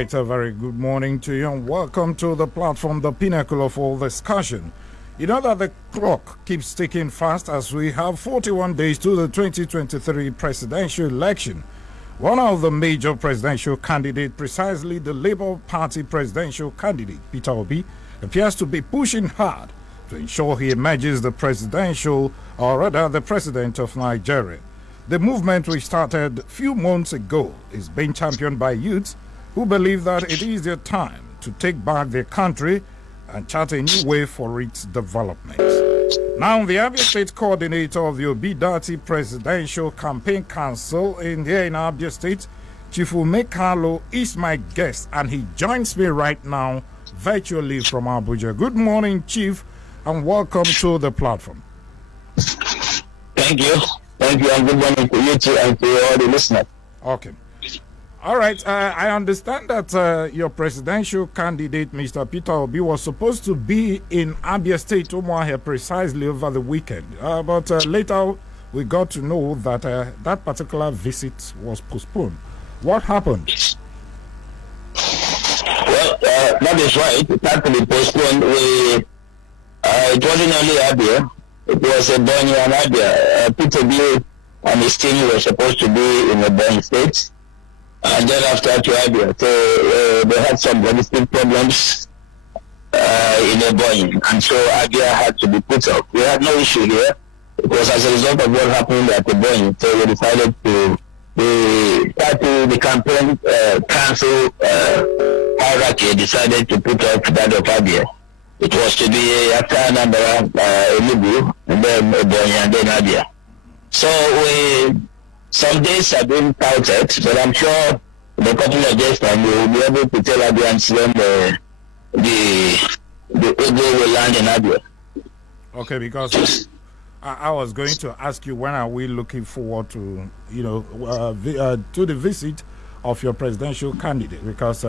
right, a very good morning to you and welcome to the platform, the pinnacle of all discussion. You know that the clock keeps ticking fast as we have 41 days to the 2023 presidential election. One of the major presidential candidates, precisely the Labour Party presidential candidate, Peter Obi, appears to be pushing hard to ensure he emerges the presidential, or rather the president of Nigeria. The movement, which started a few months ago, is being championed by youths who believe that it is their time to take back their country and chart a new way for its development. Now, the Abia State coordinator of the Obi Presidential Campaign Council here in Abia State, Chief Umeh Kalu, is my guest, and he joins me right now virtually from Abuja. Good morning, Chief, and welcome to the platform. Thank you. Thank you, and good morning to you too and to all the listeners. Okay. All right. I understand that your presidential candidate, Mr. Peter Obi, was supposed to be in Abia State, Umeh, precisely over the weekend. But later we got to know that that particular visit was postponed. What happened? Well, that is right. It had to be postponed. It wasn't only Abia. It was a Bonny and Abia. Peter Obi and his team were supposed to be in the Bonny State, and then after to Abia. So they had some logistic problems in the Bonny, and so Abia had to be put up. We had no issue here. It was as a result of what happened at the Bonny. So we decided to the campaign council hierarchy decided to put up that of Abia. It was to be after Anambra, Enugu, and then Bonny, and then Abia. So some days have been touted, but I'm sure in a couple of days time we will be able to tell Abians when the Ogo will land in Abia. Okay, because I was going to ask you, when are we looking forward to, to the visit of your presidential candidate? Because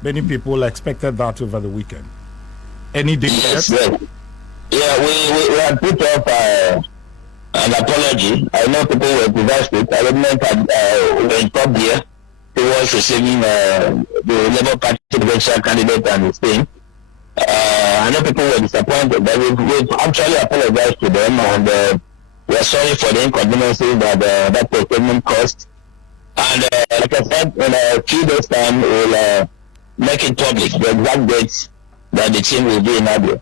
many people expected that over the weekend. Any day yet? Yes. Yeah, we had put up an apology. I know people were devastated. I remember in top here towards receiving the Labour Party presidential candidate and his team. I know people were disappointed, but we've actually apologized to them, and we're sorry for the inconveniences that postponement caused. And like I said, in a few days' time, we'll make it public, the exact dates that the team will be in Abia.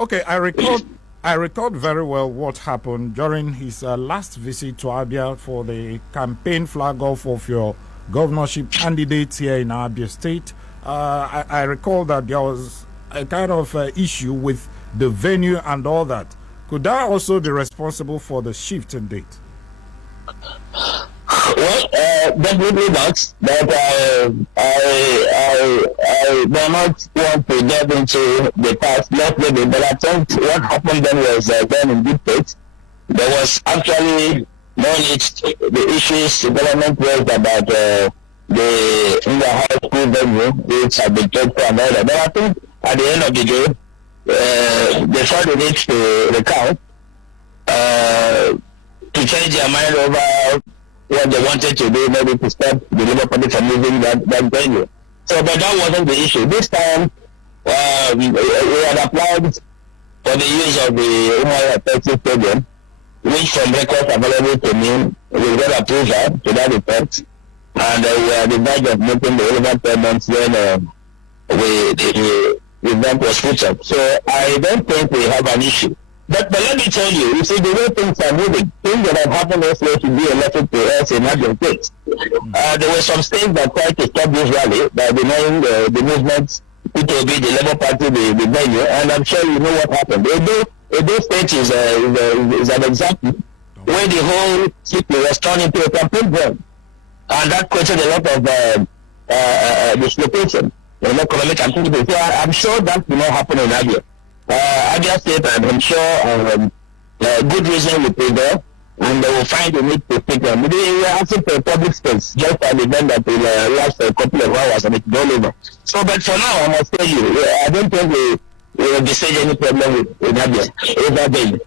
Okay, I recalled very well what happened during his last visit to Abia for the campaign flag off of your governorship candidates here in Abia State. I recall that there was a kind of issue with the venue and all that. Could that also be responsible for the shift in date? Well, definitely not. But I do not want to delve into the past, not really. But I think what happened then was done in good faith. There was actually no need. The issues, development was about the high school venue, which had been paid for and all that. But I think at the end of the day, they saw the need to recount, to change their mind over what they wanted to do, maybe to stop the Labour Party from using that venue. So, but that wasn't the issue. This time, we had applied for the use of the Umeh Stadium, which from records available to me, we got approval to that effect, and we are the verge of making the relevant payments when the event was put up. So I don't think we have an issue. But let me tell you, see, the way things are moving, things that have happened elsewhere should be elected to us in Abia State. There were some states that tried to stop this rally by denying the movement, it will be the Labour Party, the venue, and I'm sure you know what happened. Edo State is an example where the whole city was turned into a campaign ground. And that created a lot of dislocation in economic activity. So I'm sure that will not happen in Abia. Abia State, I'm sure good reason will prevail, and they will find the need to speak them. We are asking for a public space, just an event that will last a couple of hours and it's all over. So, but for now, I must tell you, I don't think we will decide any problem with Abia.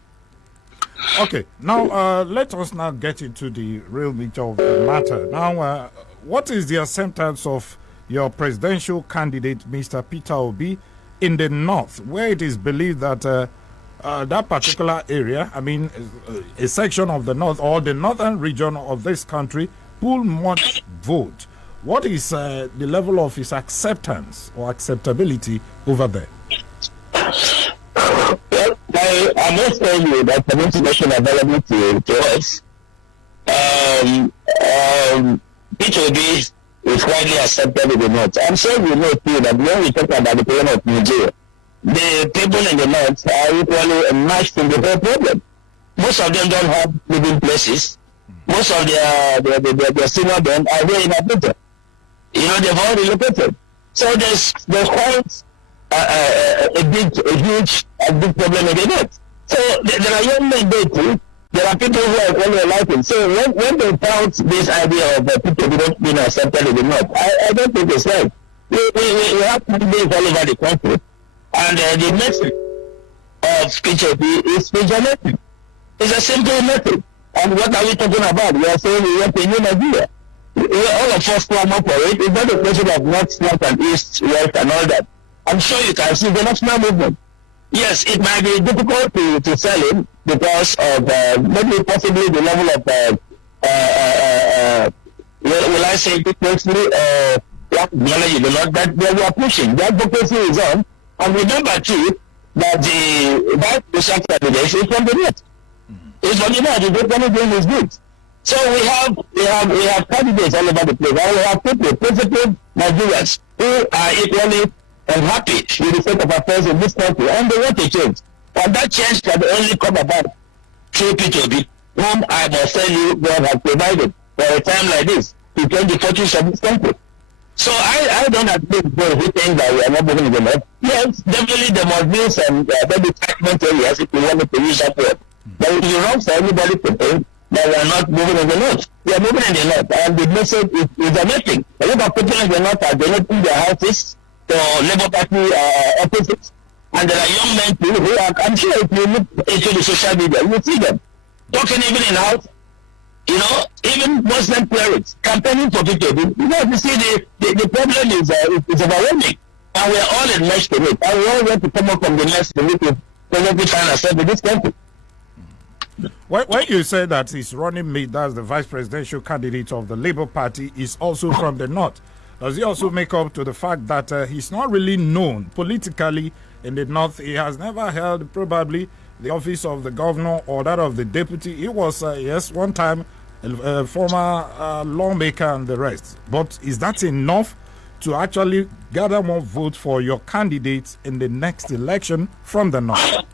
Okay, now let us now get into the real meat of the matter. Now, what is the acceptance of your presidential candidate, Mr. Peter Obi, in the north, where it is believed that that particular area, I mean, a section of the north or the northern region of this country, pull much vote. What is the level of his acceptance or acceptability over there? Well, I must tell you that the information available to us, P2B is widely accepted in the north. I'm sure you know too that when we talk about the problem of Nigeria, the people in the north are equally enmeshed in the whole problem. Most of them don't have living places. Most of their senior men are very inhabited. You know, they've all relocated. So there's quite a huge problem in the north. So there are young men there too. There are people who are only liking. So when they found this idea of people not being accepted in the north, I don't think it's right. We have candidates all over the country, and the message of PHP is regionalism. It's a simple method. And what are we talking about? We are saying we want a new Nigeria. All of us clamor for it. It's not a question of north, south, and east, west, and all that. I'm sure you can see the national movement. Yes, it might be difficult to sell it because of maybe possibly the level of will I say differently knowledge in the Lord that we are pushing. The advocacy is on, and remember too that the vice president candidate is from the north. It's from the north. The Godfatherism is good. So we have candidates all over the place. And we have people, principled Nigerians who are equally happy with the state of affairs in this country, and they want to change. And that change can only come about through P2B, whom I must tell you God has provided for a time like this to change the fortunes of this country. So I don't agree with those who think that we are not moving in the north. Yes, definitely there must be some maybe catchment areas if we wanted to use that word. But it is wrong for anybody to think that we are not moving in the north. We are moving in the north, and the message is amazing. A lot of people in the north are donating their houses for Labour Party offices, and there are young men too who are, I'm sure if you look into the social media, you will see them talking even in house, you know, even Muslim clerics campaigning for people. Because you see the problem is overwhelming, and we are all enmeshed in it, and we all want to come up from the mess to make it presently find ourselves in this country. When you say that his running mate, that's the vice presidential candidate of the Labour Party, is also from the north, does he also make up to the fact that he's not really known politically in the north? He has never held probably the office of the governor or that of the deputy. He was, yes, one time a former lawmaker and the rest. But is that enough to actually gather more votes for your candidates in the next election from the north?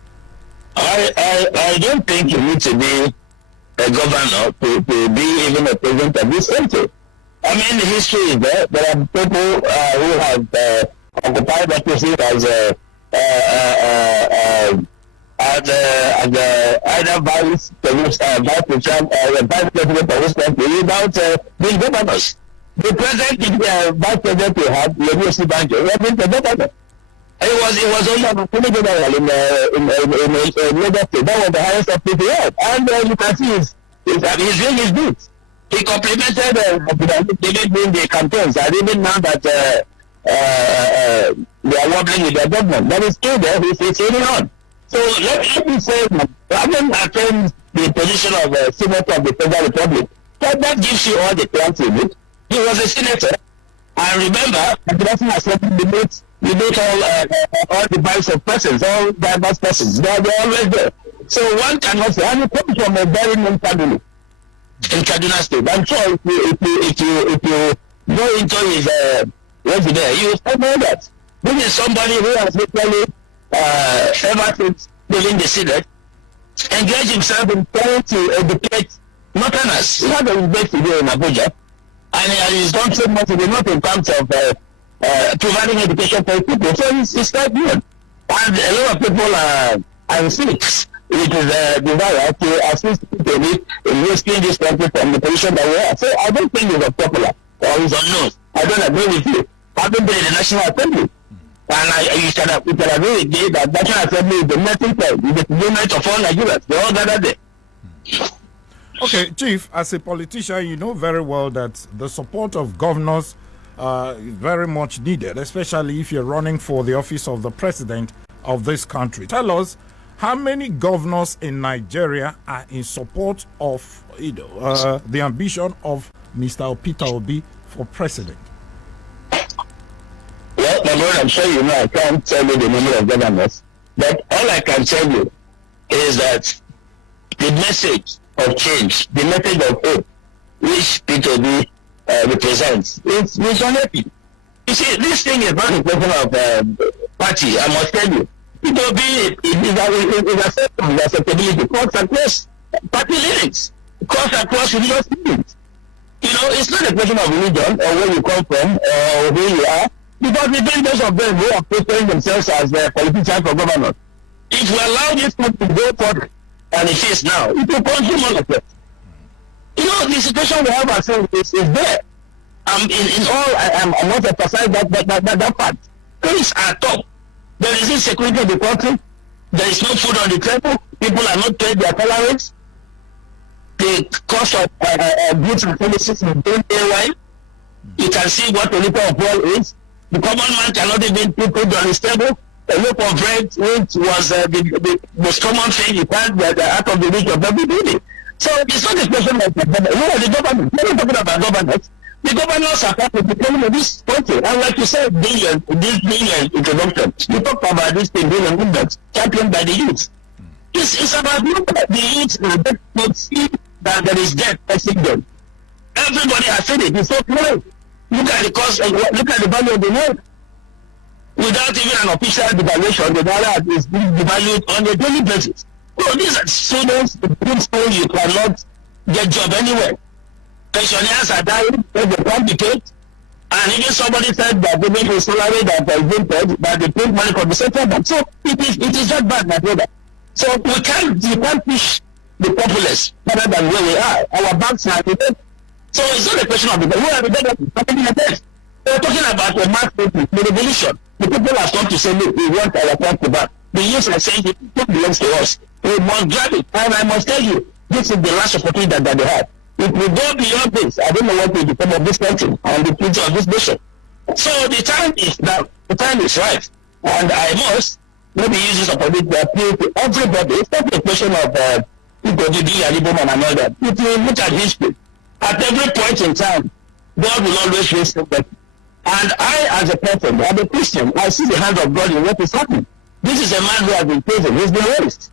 I don't think you need to be a governor to be even a president of this country. I mean, the history is there. There are people who have occupied offices as either vice president of this country without being governors. The present vice president we have, Legosi Banjo, was the governor. It was only a attorney general in Lagos State. That was the highest office he had. And you can see he's doing his bit. He complimented David during the campaigns, and even now that they are wobbling with their government. That is true there, he's sitting on. So let me say, having attained the position of Senator of the Federal Republic, that gives you all the plans you need. He was a senator, and remember, the National Assembly we meet all the types of persons, all diverse persons. They're always there. So one cannot say, and he comes from a very known family in Kaduna State. I'm sure if you go into his residence, you will find out that this is somebody who has literally ever since leaving the Senate engaged himself in trying to educate Northerners. He had a university here in Abuja, and he's done so much in the north in terms of providing education for people. So he's quite good. And a lot of people are sick with his desire to assist people in rescuing this country from the position that we are. So I don't think he's popular or he's unknown. I don't agree with you. I've been in the National Assembly. And you can agree with me that National Assembly is the melting point, is the unit of all Nigerians. They all gather there. Okay, Chief, as a politician, you know very well that the support of governors is very much needed, especially if you're running for the office of the president of this country. Tell us, how many governors in Nigeria are in support of the ambition of Mr. Peter Obi for president? Well, my brother, I'm sure you know I can't tell you the number of governors, but all I can tell you is that the message of change, the message of hope, which Peter Obi represents, is unhappy. You see, this thing is not a question of party, I must tell you. Peter Obi is acceptability, cuts across party leanings, cuts across religious leanings. You know, it's not a question of religion or where you come from or who you are, because we think those of them who are portraying themselves as politicians for governors. If we allow this country to go forward, and it is now, it will consume all of it. You know, the situation we have ourselves is there. I want to emphasize that fact. Things are tough. There is insecurity in the country. There is no food on the table. People are not paid their salaries. The cost of goods and services is very. You can see what a liter of oil is. The common man cannot even put food on his table. A loaf of bread, which was the most common thing you find out of the reach of everybody. So it's not a question of the government. Who are the government? We're not talking about governors. The governors are part of the economy of this country. And like you said, this introduction, you talked about this thing, billion movement, championed by the youth. It's about the youth that see that there is death facing them. Everybody has seen it. It's so clear. Look at the cost, look at the value of the note. Without even an official devaluation, the dollar is being devalued on a daily basis. So these are students in school, you cannot get job anywhere. Pensioners are dying, they can't be paid. And even somebody said that they make a salary that has been paid, that they pay money from the central bank. So it is that bad, my brother. So you can't push the populace better than where we are. Our banks are the best. So it's not a question of the who are the best. We're talking about a mass movement, the revolution. The people have come to say, look, we want our country back. The youth are saying it belongs to us. We must grab it. And I must tell you, this is the last opportunity that they have. If we go beyond this, I don't know what will become of this country and the future of this nation. So the time is now. The time is right. And I must maybe use this opportunity to appeal to everybody. It's not a question of people to be a liberal and all that. If you look at history, at every point in time, God will always raise somebody. And I, as a person, as a Christian, I see the hand of God in what is happening. This is a man who has been prison. He's been raised.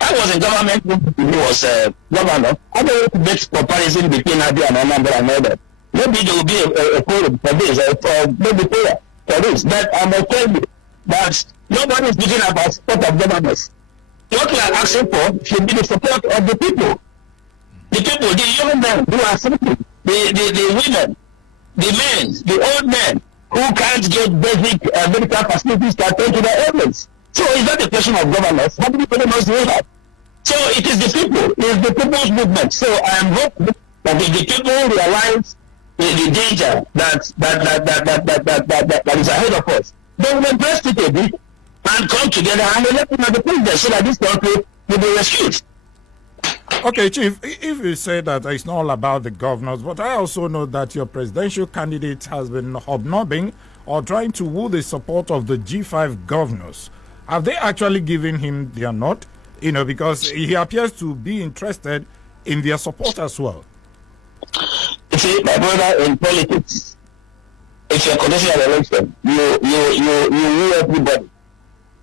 I was in government when he was governor. I don't want to make comparison between Abia and Anambra and all that. Maybe there will be a forum for this, or maybe prayer for this. But I must tell you that nobody is speaking about support of governors. What we are asking for should be the support of the people. The people, the young men who are sleeping, the women, the men, the old men who can't get basic medical facilities to attend to their ailments. So it's not a question of governors. How many governors do we have? So it is the people. It is the people's movement. So I am hoping that if the people realize the danger that is ahead of us, they will embrace it a bit and come together and elect him as the president so that this country will be rescued. Okay, Chief, if you say that it's not all about the governors, but I also know that your presidential candidate has been hobnobbing or trying to woo the support of the G5 governors. Have they actually given him their nod? You know, because he appears to be interested in their support as well. You see, my brother, in politics, if you're conducting an election, you woo everybody.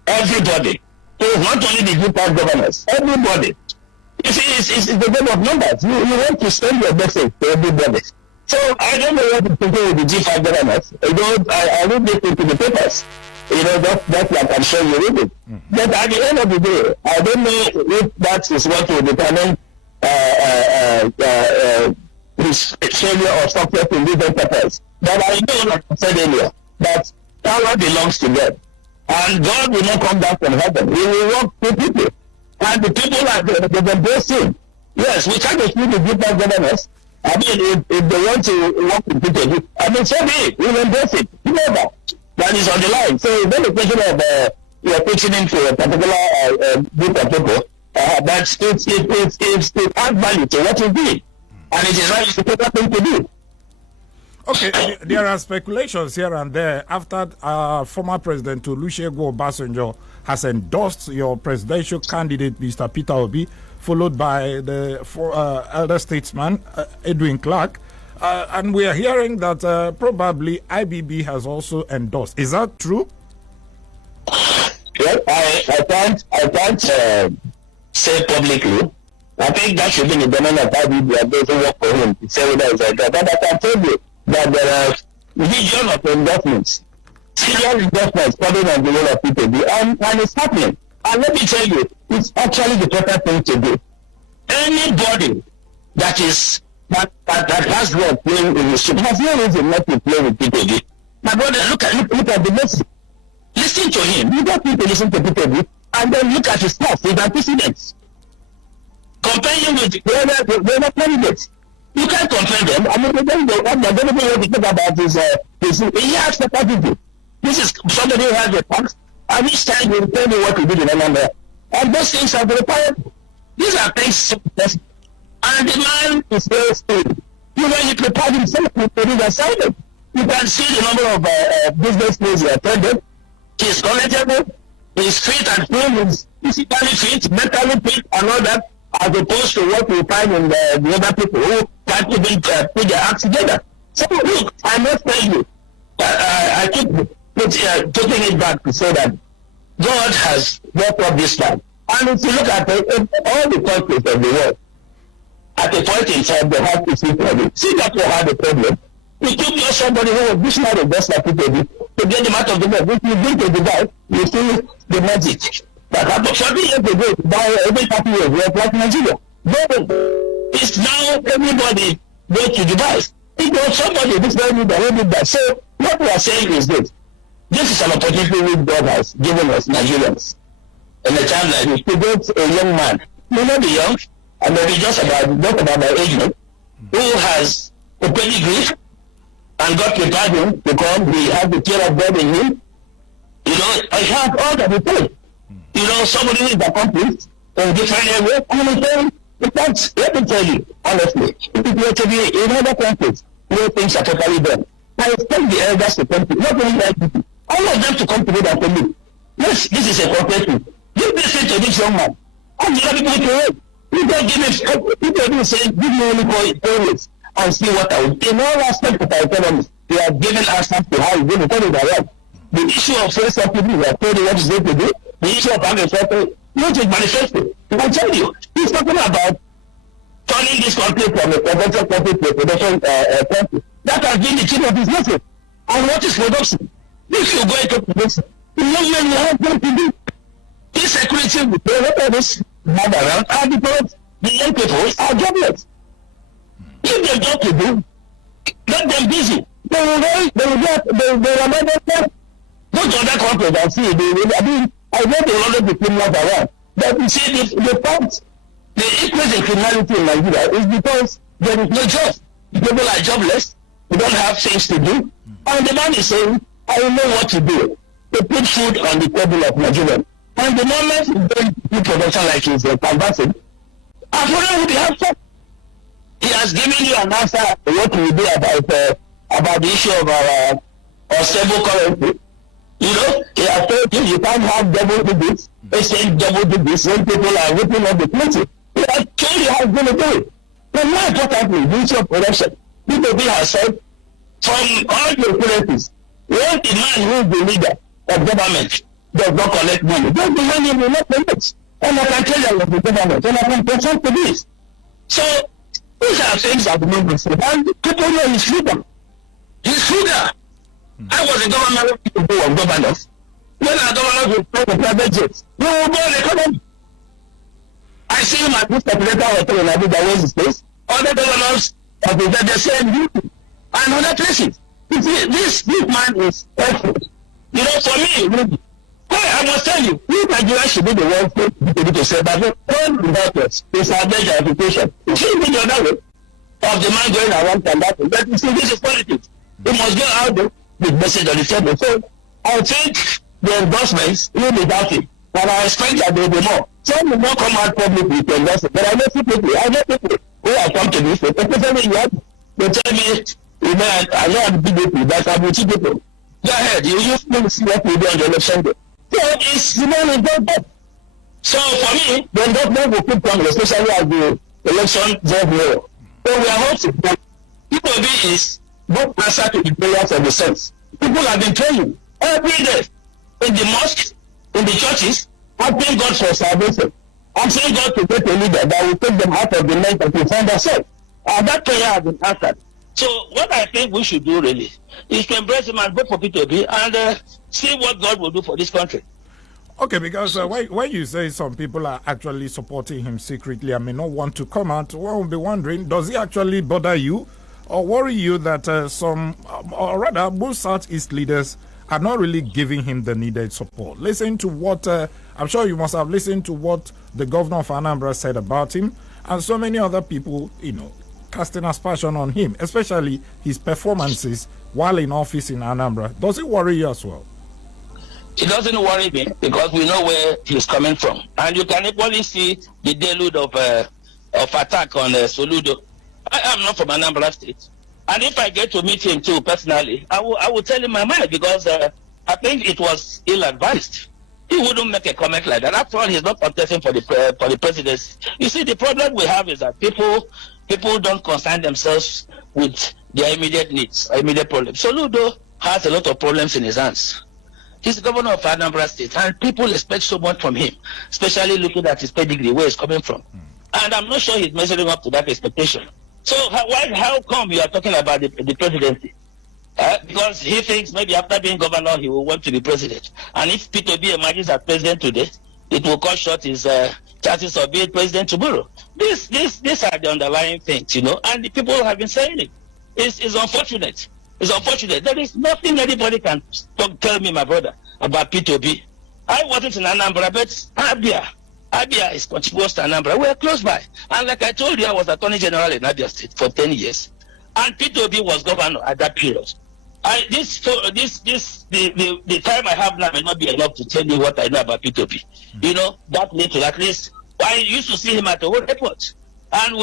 Everybody. So it's not only the G5 governors, everybody. You see, it's the game of numbers. You want to send your message to everybody. So I don't know what to do with the G5 governors. I read this into the papers. You know, that's like I'm sure you read it. Mm-hmm. But at the end of the day, I don't know if that is what will determine his failure or success in this enterprise. But I know, like I said earlier, that power belongs to God. And God will not come down from heaven. He will work with people. And the people are embracing. Yes, we can't exclude the G5 governors. I mean, if they want to work with people, I mean, so be it. We'll embrace it. You know that. That is on the line. So it's not a question of you're pitching into a particular group of people. But it adds value to what you do. And it is right to take that thing to do. Okay, there are speculations here and there after former President Olusegun Obasanjo has endorsed your presidential candidate, Mr. Peter Obi, followed by the elder statesman, Edwin Clark. And we are hearing that probably IBB has also endorsed. Is that true? Well, I can't say publicly. I think that should be the domain of IBB and those who work for him to say whether it's like that. But I can tell you that there are legion of endorsements, serious endorsements coming on the role of PTB, and it's happening. And let me tell you, it's actually the proper thing to do. Anybody that has role playing in the ship has no reason not to play with PTB. My brother, look at the message. Listen to him. You don't need to listen to PTB, and then look at his stuff, his antecedents. Compare him with the other candidates. You can't compare them. I mean, they're going to be able to talk about his he has capacity. This is somebody who has a tax, and each time he will tell me what to do in the number. And those things are required. These are things, and the man is very stable. You know, he prepared himself to do the assignment. You can see the number of business days he attended. He is knowledgeable, he is fit and firm, he is physically fit, mentally fit, and all that, as opposed to what we find in the other people who can't even put their acts together. So look, I must tell you, I keep putting it back to say that God has brought up this man. And if you look at all the countries of the world, at a point in time, they have to see problem. Singapore had a problem. It took just somebody who was visionary just like PTB to get them out of the world. If you bring to the guy, you see the magic. That happened 40 years ago, by every 30 years, we are like Nigeria. Then it's now everybody go to Dubai. It was somebody, this very leader, who did that. So what we are saying is this. This is an opportunity which God has given us Nigerians. In a time like this, to get a young man, may not be young, and maybe just about my age, who has a pedigree, and God prepared him to come. He has the fear of God in him. You know, I have all that he said. You know, somebody who is accomplished in different areas. And let me tell you, honestly, if it were to be in other countries where things are totally done, I expect the elders to come to, not only like people, all of them to come together and tell me, yes, this is a corporation. Give this thing to this young man. And the other people to wait. You don't give me, people do say, give me only 4 years and see what I will do. In all aspects of our economy, they are giving answers to how it's going to turn it around. The issue of first people, we have told you what is going to do. The issue of agriculture, not just manifesto. I will tell you, he's talking about turning this country from a conventional country to a production country. That has been the key of his message. And what is production? If you go into production, the young men will have what to do. This security will pay what others have around, and because the young people are jobless. Give them job to do, let them busy. They will remain there. Go to other countries and see. I know they will always be criminals around. But you see, the fact, the increase in criminality in Nigeria is because there is no job. People are jobless. We don't have things to do. And the man is saying, I know what to do to put food on the table of Nigeria. And the moment you don't do production like he's canvassing, our problem will be helpful. He has given you an answer to what we do about the issue of our stable currency. You know, he has told you can't have double digits, exchange double digits when people are ripping up the country. He has told you how he's going to do it. But more importantly, the issue of production. People has said, from all the occurrences, when the man who is the leader of government does not collect money, then the money will not collect. And I can tell you of the government, and I can present to this. So, these are things that the movement said, and people know his freedom. His freedom. I was a governor of governors. When our governors will pay the private jets, we will go on the economy. I see my Mr. President hotel in Abia, where his place. Other governors have been the same duty. And other places. You see, this man is helpful. You know, for me, really, I must tell you, we Nigeria should be the one to say that all without us is our major application. It shouldn't be the other way of the man going around and that. But you see, this is politics. We must go out there with message on the table. So I think the endorsements will be doubting. And I expect that there will be more. Some will not come out publicly to endorse it. But I know people who have come to this, especially in Europe, they tell me I know I'm PDP, but I'm with people. Go ahead, you see what we do on the election day. So it's, it's not bad. So for me, the government will keep coming, especially as the election draws near. So we are hoping that people is not answer to the prayers of the saints. People have been praying every day in the mosques, in the churches, asking God for salvation. Asking God to get a leader that will take them out of the night and to find themselves. That prayer has been answered. So what I think we should do really is to embrace him and vote for P2B and see what God will do for this country. Okay, because when you say some people are actually supporting him secretly, I may not want to come out. One will be wondering, does he actually bother you or worry you that or rather, most Southeast leaders are not really giving him the needed support? Listen to what, I'm sure you must have listened to what the governor of Anambra said about him and so many other people, casting aspersion on him, especially his performances while in office in Anambra. Does it worry you as well? It doesn't worry me because we know where he's coming from. And you can equally see the delude of attack on Soludo. I am not from Anambra State. And if I get to meet him too personally, I will tell him my mind because I think it was ill-advised. He wouldn't make a comment like that. After all, he's not contesting for the presidency. You see, the problem we have is that people don't concern themselves with their immediate needs, immediate problems. Soludo has a lot of problems in his hands. He's the governor of Anambra State, and people expect so much from him, especially looking at his pedigree, where he's coming from. And I'm not sure he's measuring up to that expectation. So how come you are talking about the presidency? Because he thinks maybe after being governor, he will want to be president. And if P2B emerges as president today, it will cut short his chances of being president tomorrow. These are the underlying things, and the people have been saying it. It's unfortunate. It's unfortunate. There is nothing anybody can tell me, my brother, about P2B. I wasn't in Anambra, but Abia is contiguous to Anambra. We're close by. And like I told you, I was Attorney General in Abia State for 10 years. And P2B was governor at that period. The time I have now may not be enough to tell you what I know about P2B. That little, at least. I used to see him at the old airport. And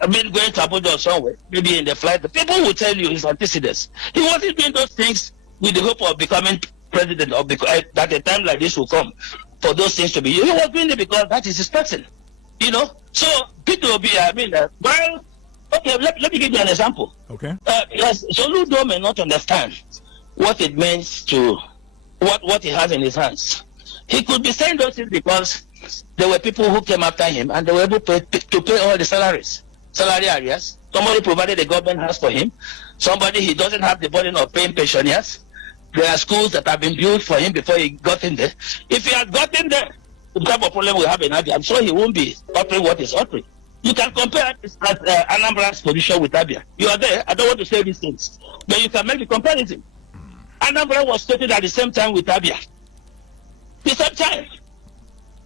I've been going to Abuja or somewhere, maybe in the flight. The people will tell you his antecedents. He wasn't doing those things with the hope of becoming president or because that a time like this will come for those things to be. He was doing it because that is his person. So P2B, okay, let me give you an example. Okay. Because Soludo may not understand what it means to what he has in his hands. He could be saying those things because there were people who came after him and they were able to pay all the salary areas. Somebody provided the government house for him. Somebody, he doesn't have the burden of paying pensioners. There are schools that have been built for him before he got in there. If he had gotten there, the type of problem we have in Abia, I'm sure he won't be offering what he's offering. You can compare Anambra's position with Abia. You are there. I don't want to say these things, but you can make the comparison. Anambra was started at the same time with Abia. The same time.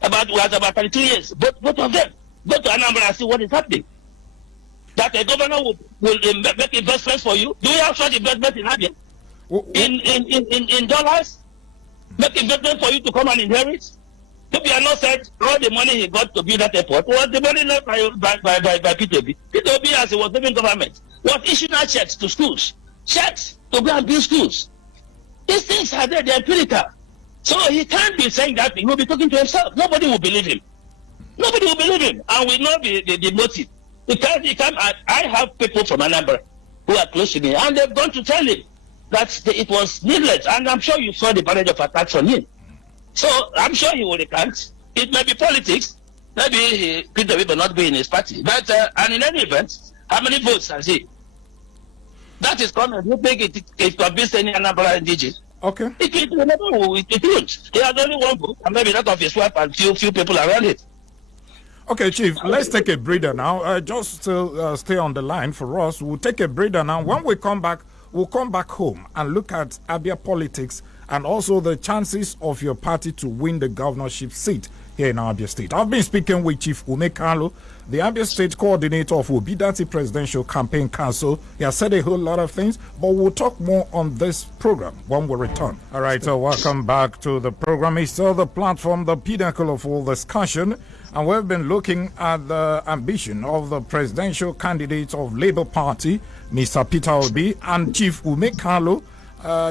About 32 years. Both of them. Go to Anambra and see what is happening. That a governor will make investments for you. Do you have such investment in Abia? In dollars? Make investment for you to come and inherit? If you are not said all the money he got to build that airport was the money left by P2B. P2B, as he was leaving government, was issuing out checks to schools. Checks to go and build schools. These things are there, they're empirical. So he can't be saying that thing. He'll be talking to himself. Nobody will believe him. Nobody will believe him. And will not be the motive. I have people from Anambra who are close to me, and they've gone to tell him that it was needless. And I'm sure you saw the barrage of attacks on him. So I'm sure he will recant. It may be politics. Maybe Peter will not be in his party. But and in any event, how many votes has he? That is common. You think it convinced any Anambra indigene? Okay. It won't. He has only one vote, and maybe that of his wife and few people around it. Okay, Chief, let's take a breather now. Just stay on the line for us. We'll take a breather now. When we come back, we'll come back home and look at Abia politics and also the chances of your party to win the governorship seat here in Abia State. I've been speaking with Chief Umeh Kalu, the Abia State coordinator of Obidati Presidential Campaign Council. He has said a whole lot of things, but we'll talk more on this program when we return. All right, so welcome back to the program. It's still the platform, the pinnacle of all discussion. And we've been looking at the ambition of the presidential candidate of Labour Party, Mr. Peter Obi, and Chief Umeh Kalu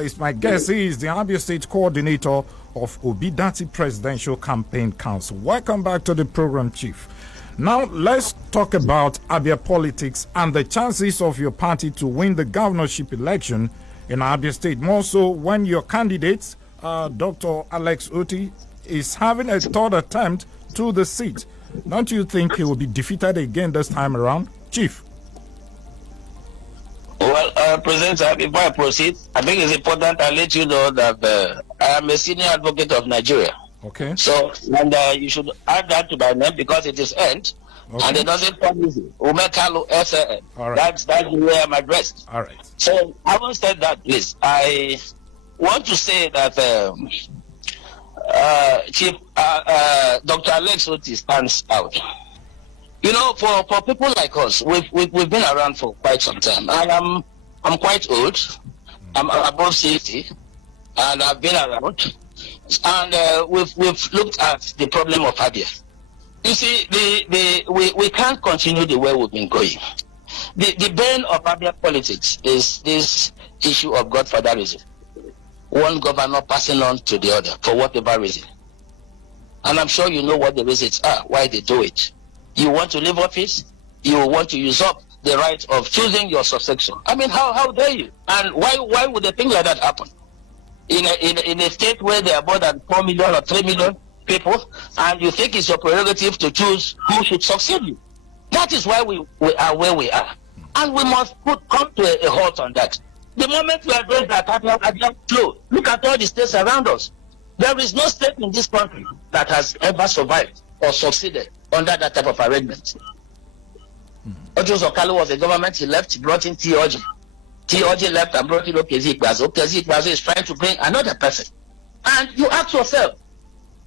is my guest. He is the Abia State Coordinator of Obi Dati Presidential Campaign Council. Welcome back to the program, Chief. Now, let's talk about Abia politics and the chances of your party to win the governorship election in Abia State. More so when your candidate, Dr. Alex Otti, is having a third attempt to the seat. Don't you think he will be defeated again this time around, Chief? Well, President, before I proceed, I think it's important I let you know that I am a senior advocate of Nigeria. Okay. So, and you should add that to my name because it is end, okay. And it doesn't come easy. Umeh Kalu SAN. Right. That's the way I'm addressed. All right. So, having said that, please, I want to say that Chief Dr. Alex Otti stands out. You know, for people like us, we've been around for quite some time, and I'm quite old. I'm above 60, and I've been around, and we've looked at the problem of Abia. You see, we can't continue the way we've been going. The bane of Abia politics is this issue of Godfatherism. One governor passing on to the other for whatever reason. And I'm sure you know what the reasons are, why they do it. You want to leave office, you want to usurp the right of choosing your successor. I mean, how dare you? And why would a thing like that happen? In a state where there are more than 4 million or 3 million people, and you think it's your prerogative to choose who should succeed you. That is why we are where we are. And we must come to a halt on that. The moment we address that Abia flow, look at all the states around us. There is no state in this country that has ever survived or succeeded under that type of arrangement. Ojo Kalu was a government, he left, he brought in T.O.G. T.O.G. left and brought in Okezi Ikpeazu. Okezi Ikpeazu is trying to bring another person. And you ask yourself,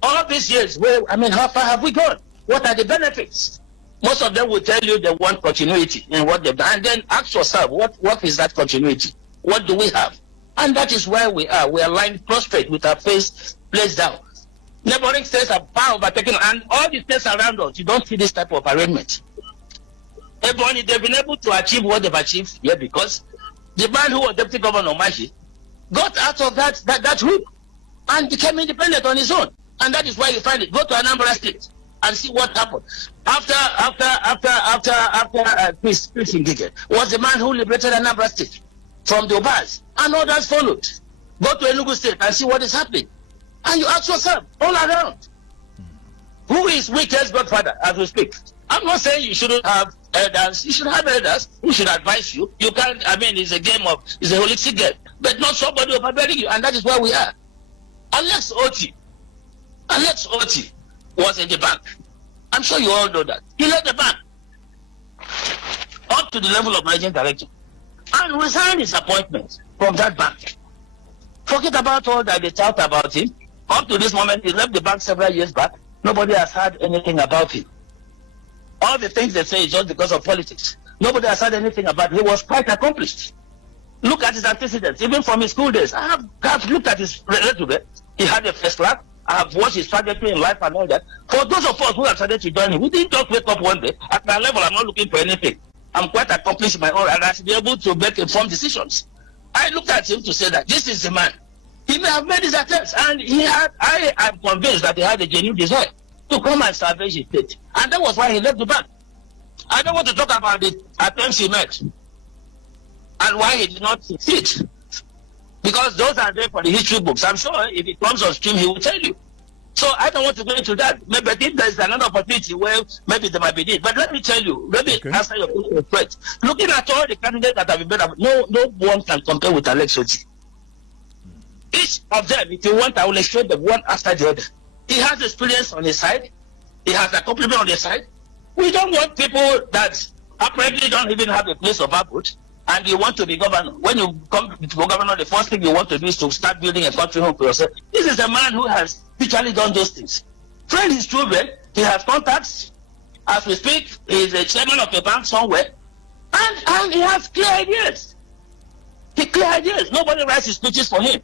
all these years, how far have we gone? What are the benefits? Most of them will tell you they want continuity in what they've done. And then ask yourself, what is that continuity? What do we have? And that is where we are. We are lying prostrate with our face placed down. Neighboring states are far overtaken, and all the states around us, you don't see this type of arrangement. Everyone, they've been able to achieve what they've achieved here because the man who was Deputy Governor Mashi got out of that route and became independent on his own. And that is why you find it. Go to Anambra State and see what happened. After Chris Ngige was the man who liberated Anambra State from the Obas, and others followed. Go to Enugu State and see what is happening. And you ask yourself, all around, who is weakest godfather as we speak? I'm not saying you shouldn't have elders. You should have elders who should advise you. You can't, it's a holistic game, but not somebody overbearing you, and that is where we are. Alex Otti was in the bank. I'm sure you all know that. He left the bank up to the level of managing director and resigned his appointment from that bank. Forget about all that they talked about him. Up to this moment, he left the bank several years back. Nobody has heard anything about him. All the things they say is just because of politics. Nobody has heard anything about him. He was quite accomplished. Look at his antecedents, even from his school days. I have looked at his resume. He had a first class. I have watched his trajectory in life and all that. For those of us who have started to join him, we didn't just wake up one day. At my level, I'm not looking for anything. I'm quite accomplished in my own, and I should be able to make informed decisions. I looked at him to say that this is the man. He may have made his attempts, and I am convinced that he had a genuine desire to come and salvage his state. And that was why he left the bank. I don't want to talk about the attempts he made and why he did not succeed. Because those are there for the history books. I'm sure if he comes on stream, he will tell you. So I don't want to go into that. Maybe if there's another opportunity where maybe there might be this. But let me tell you, answer your question straight. Looking at all the candidates that have been better, no one can compare with Alex Otti. Each of them, if you want, I will illustrate them one after the other. He has experience on his side. He has accomplishment on his side. We don't want people that apparently don't even have a place of abode, and you want to be governor. When you come to be governor, the first thing you want to do is to start building a country home for yourself. This is a man who has literally done those things. Trained his children. He has contacts. As we speak, he is a chairman of a bank somewhere, and he has clear ideas. Nobody writes his speeches for him.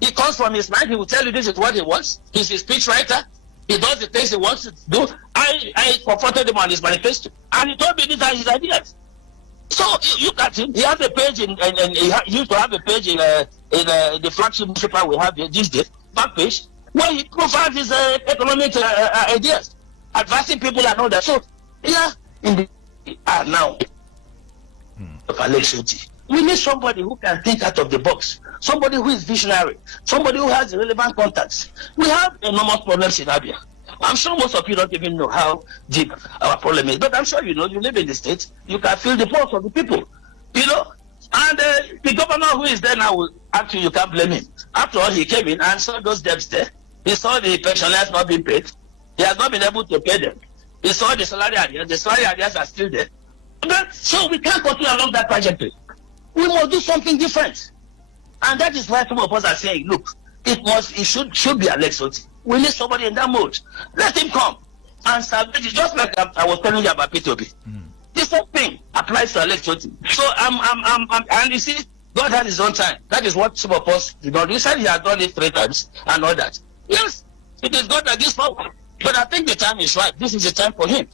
He comes from his mind. He will tell you this is what he wants. He's a speech writer. He does the things he wants to do. I confronted him on his manifesto, and he told me these are his ideas. So you got him. He has a page he used to have a page in the flagship newspaper we have these days, back page, where he profiles his economic ideas, advising people and all that. So yeah, now we need somebody who can think out of the box, somebody who is visionary, somebody who has relevant contacts. We have enormous problems in Abia. I'm sure most of you don't even know how deep our problem is, but I'm sure you know. You live in the States, you can feel the pulse of the people, you know. And the governor who is there now, actually, you can't blame him. After all, he came in and saw those debts there. He saw the pensioners not being paid. He has not been able to pay them. He saw the salary ideas. The salary ideas are still there. But, so we can't continue along that trajectory. We must do something different. And that is why some of us are saying, look, it should be Alex Oti. We need somebody in that mode. Let him come and salvage it, just like I was telling you about P2B. The same thing applies to Alex Oti. So and you see, God had his own time. That is what some of us did not do. He said he had done it 3 times and all that. Yes, it is God that gives power. But I think the time is right. This is the time for him.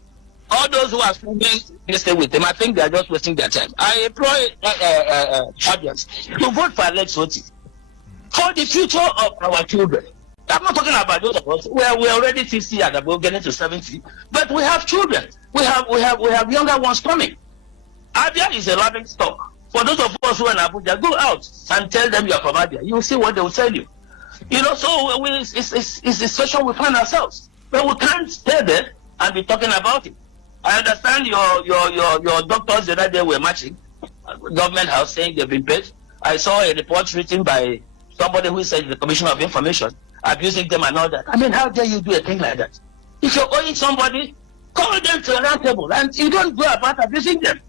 All those who are spending this day with him, I think they are just wasting their time. I employ audience to vote for Alex Oti for the future of our children. I'm not talking about those of us. We're already 60 and above, getting to 70, but we have children. We have younger ones coming. Abia is a laughing stock. For those of us who are in Abuja, go out and tell them you are from Abia. You will see what they will tell you. You know, so it's the situation we find ourselves. But we can't stay there and be talking about it. I understand your doctors the other day were marching government house saying they've been paid. I saw a report written by somebody who said the Commissioner of Information abusing them and all that. I mean, how dare you do a thing like that? If you're owing somebody, call them to a round table and you don't go about abusing them.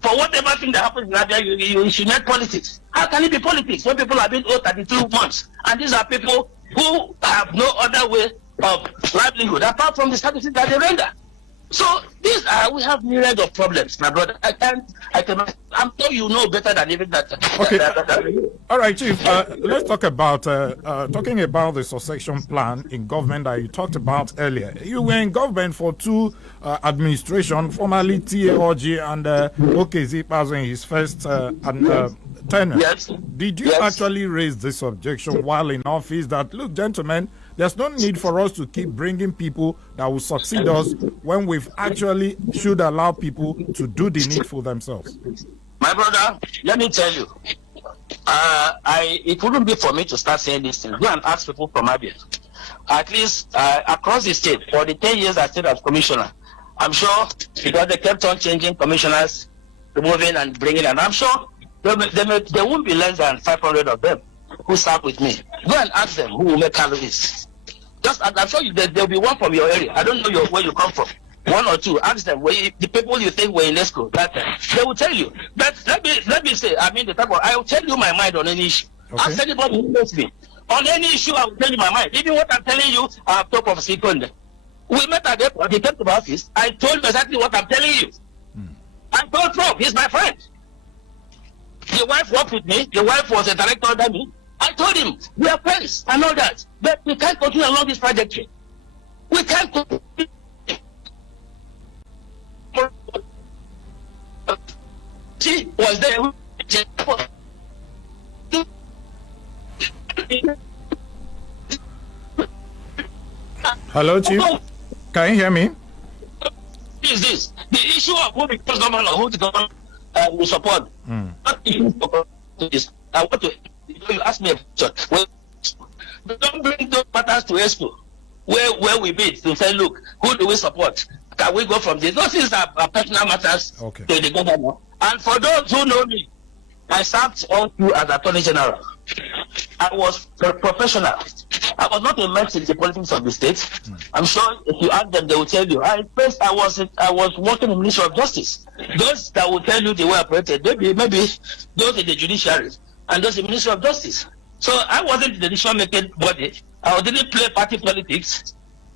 For whatever thing that happens in Abia, you should make politics. How can it be politics when people have been owed 32 months? And these are people who have no other way of livelihood apart from the services that they render. So we have myriad of problems, my brother. I'm sure you know better than even that. Okay. All right, Chief. Let's talk about talking about the succession plan in government that you talked about earlier. You were in government for 2 administrations, formerly TAOG and OKZ Pazo in his first tenure. Yes. Did you actually raise this objection while in office that, look, gentlemen, there's no need for us to keep bringing people that will succeed us when we've actually should allow people to do the needful themselves? My brother, let me tell you, it wouldn't be for me to start saying this thing. Go and ask people from Abia. At least across the state, for the 10 years I stayed as commissioner, I'm sure because they kept on changing commissioners, removing and bringing, and I'm sure there won't be less than 500 of them who serve with me. Go and ask them who Umeh Kalu is. I'm sure there'll be one from your area. I don't know where you come from. 1 or 2. Ask them the people you think were in ESCO that time. They will tell you. But let me say, I will tell you my mind on any issue. Okay. Ask anybody who knows me. On any issue, I will tell you my mind. Even what I'm telling you, I have talked of second. We met at the airport. He came to my office. I told him exactly what I'm telling you. I told Prof, he's my friend. The wife worked with me. The wife was a director under me. I told him, we are friends and all that. But we can't continue along this trajectory. We can't continue. She was there. Hello, Chief. Can you hear me? Is this the issue of who becomes government or who the government will support? I want to. You ask me a question. Well, don't bring those matters to ESCO, where we meet to say, look, who do we support? Can we go from this? Those things are personal matters to the governor. And for those who know me, I served all through as Attorney General. I was professional. I was not immersed in the politics of the state. I'm sure if you ask them, they will tell you. I was working in the Ministry of Justice. Those that will tell you the way I operated, maybe those in the judiciary and those in the Ministry of Justice. So I wasn't in the decision-making body. I didn't play party politics,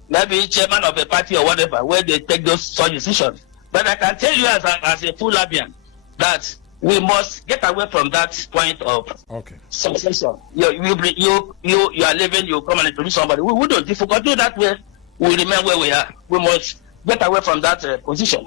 maybe chairman of a party or whatever, where they take those such decisions. But I can tell you as a full Abian that we must get away from that point of succession. You are living, you come and introduce somebody. We don't. If we continue that way, we remain where we are. We must get away from that position.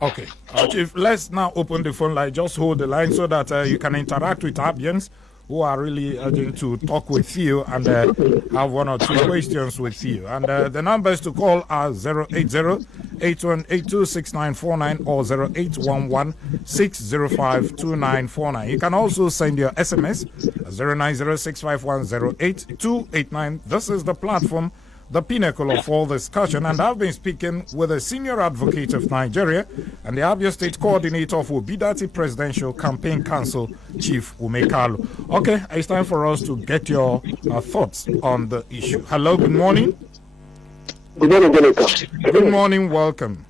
Okay. Chief, let's now open the phone line. Just hold the line so that you can interact with Abians who are really urgent to talk with you and have one or two questions with you. And the numbers to call are 080-8182-6949 or 0811-605-2949. You can also send your SMS 090-651-08289. This is the platform, the pinnacle of all discussion, and I've been speaking with a senior advocate of Nigeria and the Abia State coordinator of Obidati Presidential Campaign Council, Chief Umeh Kalu. Okay, it's time for us to get your thoughts on the issue. Hello, good morning. Good morning, Denica. Good morning, welcome.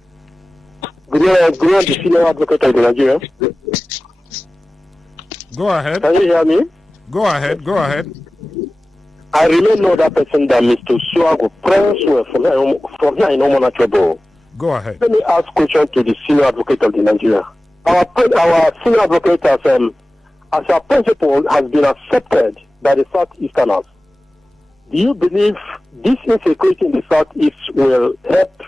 Good morning, the senior advocate of Nigeria. Go ahead. Can you hear me? Go ahead. I really know that person that Mr. Suago prayers were from here in Omo Trouble. Go ahead. Let me ask question to the senior advocate of the Nigeria. Our senior advocate as a principle has been accepted by the Southeasterners. Do you believe this insecurity in the Southeast will help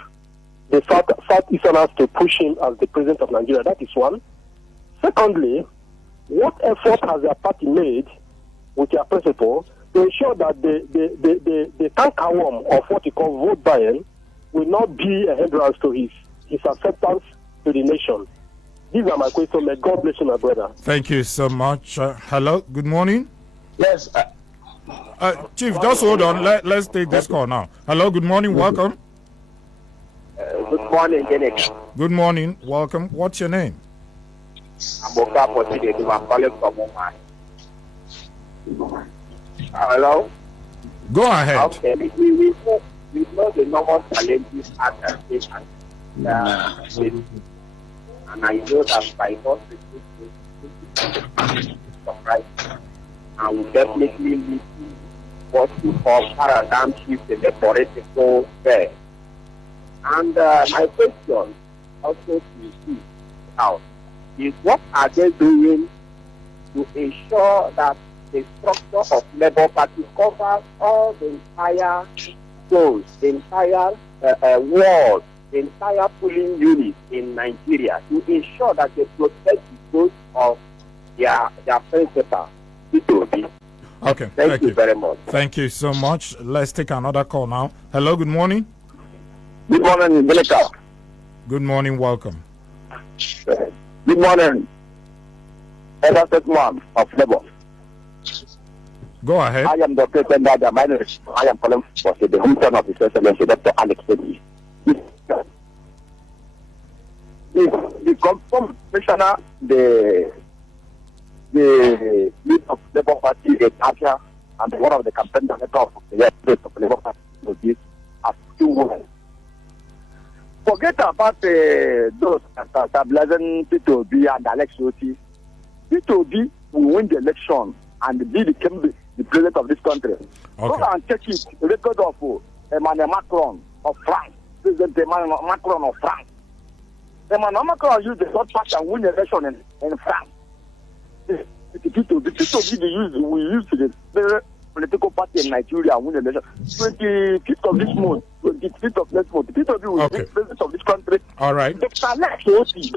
the Southeasterners to push him as the president of Nigeria? That is one. Secondly, what effort has their party made with their principle to ensure that the cankerworm of what you call vote buying will not be a hindrance to his acceptance to the nation? These are my questions. May God bless you, my brother. Thank you so much. Hello, good morning. Yes. Chief, just hold on. Let's take this call now. Hello, good morning, welcome. Good morning, Dennis. Good morning, welcome. What's your name? I'm calling from Umeh. Hello? Go ahead. Okay, we know the normal challenges at the state and I know that by not right, and we definitely need to what we call paradigm shift in the political sphere. And my question also to you now is what are they doing to ensure that the structure of Labour Party covers all the entire zones, the entire world, the entire polling unit in Nigeria to ensure that they protect the growth of their principal. Okay, thank you very much. Thank you so much. Let's take another call now. Hello, good morning. Good morning, Denica. Good morning, welcome. Good morning, Elder Statesman of Labour. Go ahead. I am Dr. Tendada. I am calling for the hometown of His Excellency Dr. Alex Teddy. The commissioner, the lead of Labour Party in Abia, and one of the campaign directors of the Labour Party are two women. Forget about those that are blessing P2B and Alex Oti. P2B will win the election and become the president of this country. Okay. Go and check it. The record of Emmanuel Macron of France. President Emmanuel Macron of France. Emmanuel Macron used the third party and win the election in France. The P2B we use the political party in Nigeria and win the election. 25th of this month, 25th of next month, the P2B will be president of this country. All right. Dr. Alex Oti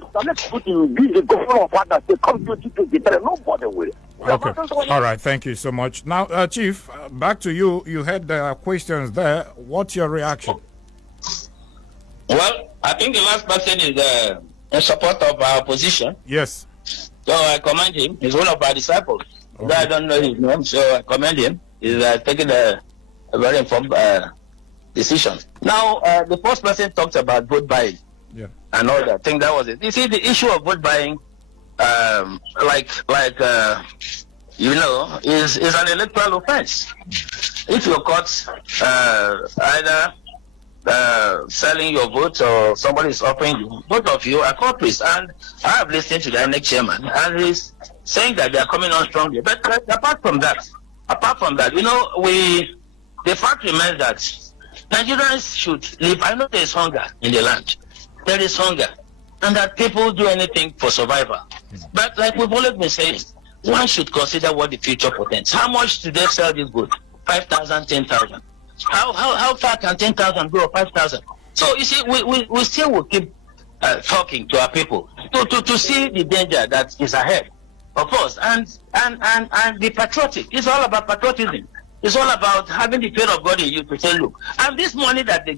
will be the governor of Abia State. Come 2023, nobody will. Okay. All right. Thank you so much. Now, Chief, back to you. You had questions there. What's your reaction? Well, I think the last person is in support of our position. Yes. So I commend him. He's one of our disciples. Okay. I don't know his name, so I commend him. He's taking a very informed decision. Now, the first person talked about vote buying. Yeah. And all that. I think that was it. You see, the issue of vote buying, is an electoral offense. If you're caught either selling your vote or somebody is offering you, both of you are culprits. And I have listened to the INEC chairman, and he's saying that they are coming on strongly. But apart from that, the fact remains that Nigerians should live. I know there is hunger in the land. There is hunger. And that people do anything for survival. But like we've always been saying, one should consider what the future portends. How much do they sell this good? 5,000, 10,000. How far can 10,000 go or 5,000? So you see, we still will keep talking to our people to see the danger that is ahead of us, and be patriotic. It's all about patriotism. It's all about having the fear of God in you to say, look, and this money that they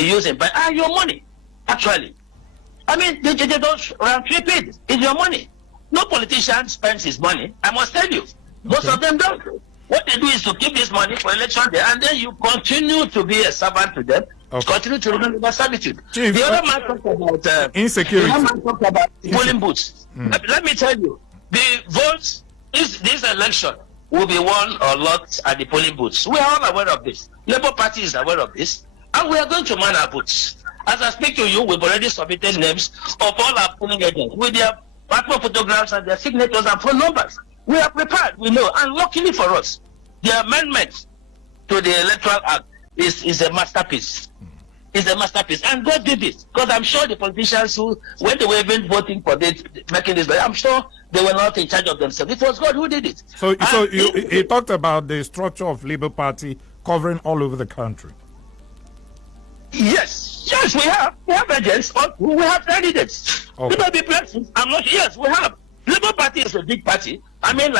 use it, but your money, actually. I mean, they don't round trip it. It's your money. No politician spends his money. I must tell you, most of them don't. What they do is to keep this money for election day, and then you continue to be a servant to them. Okay. Continue to remain in servitude. Chief, the other man talked about insecurity. The other man talked about polling booths. Let me tell you, the votes this election will be won or lost at the polling booths. We are all aware of this. Labour Party is aware of this, and we are going to man our booths. As I speak to you, we've already submitted names of all our polling agents with their passport photographs and their signatures and phone numbers. We are prepared, we know, and luckily for us, the amendment to the Electoral Act is a masterpiece. It's a masterpiece, and God did it, because I'm sure the politicians who, when they were even voting for this, making this, I'm sure they were not in charge of themselves. It was God who did it. So you talked about the structure of Labour Party covering all over the country. Yes, we have agents, we have candidates. Okay. There may be places, I'm not, yes, we have. Labour Party is a big party. I mean,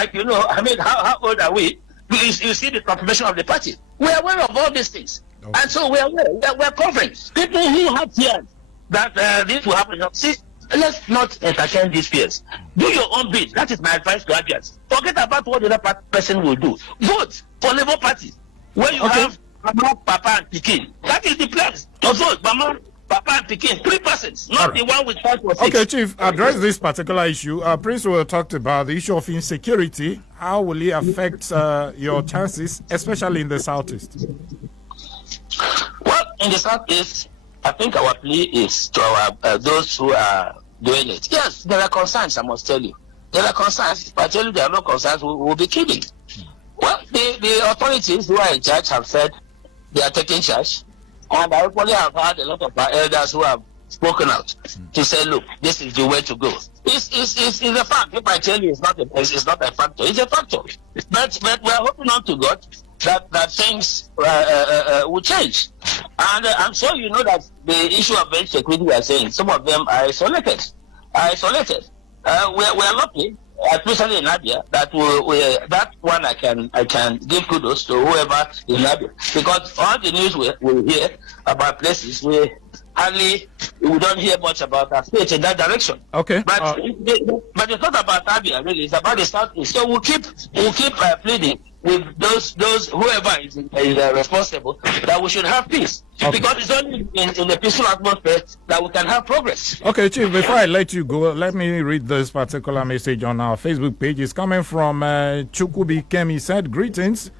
how old are we? You see the confirmation of the party. We are aware of all these things. Okay. And so we are aware, we're covering. People who have fears that this will happen. See, let's not entertain these fears. Do your own bit. That is my advice to Abians. Forget about what the other person will do. Vote for Labour Party, where you have Mama, Papa, and Pikin. That is the place to vote. Mama, Papa, and Pikin, 3 persons, not the one with 5 or 6. Okay, Chief, address this particular issue. Prince will talked about the issue of insecurity. How will it affect your chances, especially in the Southeast? Well, in the Southeast, I think our plea is to our those who are doing it. Yes, there are concerns, I must tell you. There are concerns. If I tell you there are no concerns, we will be kidding. Well, the authorities who are in charge have said they are taking charge. And I probably have had a lot of our elders who have spoken out to say, look, this is the way to go. It's a fact. If I tell you it's not a factor, it's a factor. But we are hoping on to God that things will change. And I'm sure you know that the issue of security, we are saying, some of them are isolated. We are lucky, especially in Abia, that that one I can give kudos to whoever in Abia, because all the news we hear about places we don't hear much about our state in that direction. Okay. But it's not about Abia really; it's about the Southeast. So we'll keep pleading with those whoever is responsible that we should have peace, because it's only in the peaceful atmosphere that we can have progress. Okay, Chief, before I let you go, let me read this particular message on our Facebook page. It's coming from Chukwubi Kemi. Said, greetings,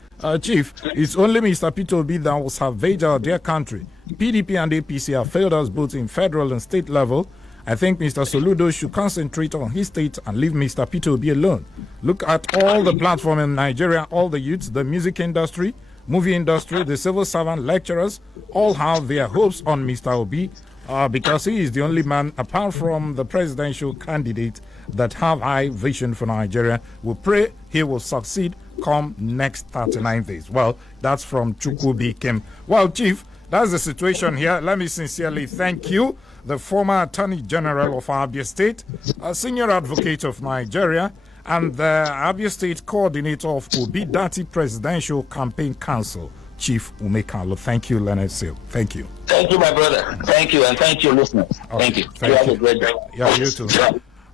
Chief. It's only Mr. Peter Obi that will salvage our dear country. PDP and APC have failed us both in federal and state level. I think Mr. Soludo should concentrate on his state and leave Mr. Peter Obi alone. Look at all the platform in Nigeria, all the youths, the music industry, movie industry, the civil servant, lecturers, all have their hopes on Mr. Obi because he is the only man, apart from the presidential candidate, that have high vision for Nigeria. We pray he will succeed come next 39 days. Well, that's from Chukwubi Kim. Well, Chief, that's the situation here. Let me sincerely thank you, the former Attorney General of Abia State, a senior advocate of Nigeria, and the Abia State coordinator of Obi Dati Presidential Campaign Council, Chief Umeh Kalu. Thank you, Leonard Seal. Thank you. Thank you, my brother. Thank you, and thank you, listeners. Okay. Thank you. Thank you have a great day. Yeah, you too.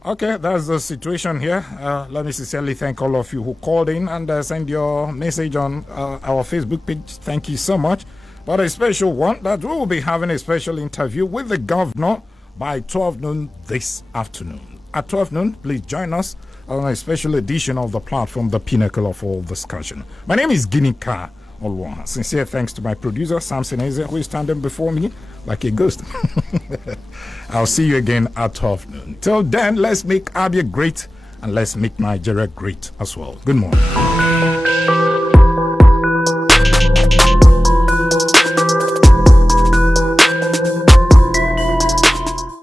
Okay, that's the situation here. Let me sincerely thank all of you who called in and send your message on our Facebook page. Thank you so much. But a special one, that we will be having a special interview with the governor by 12 noon this afternoon. At 12 noon, please join us on a special edition of the platform, the pinnacle of all discussion. My name is Ginika Olwa. Sincere thanks to my producer, Samson Eze, who is standing before me like a ghost. I'll see you again at 12 noon. Till then, let's make Abia great and let's make Nigeria great as well. Good morning.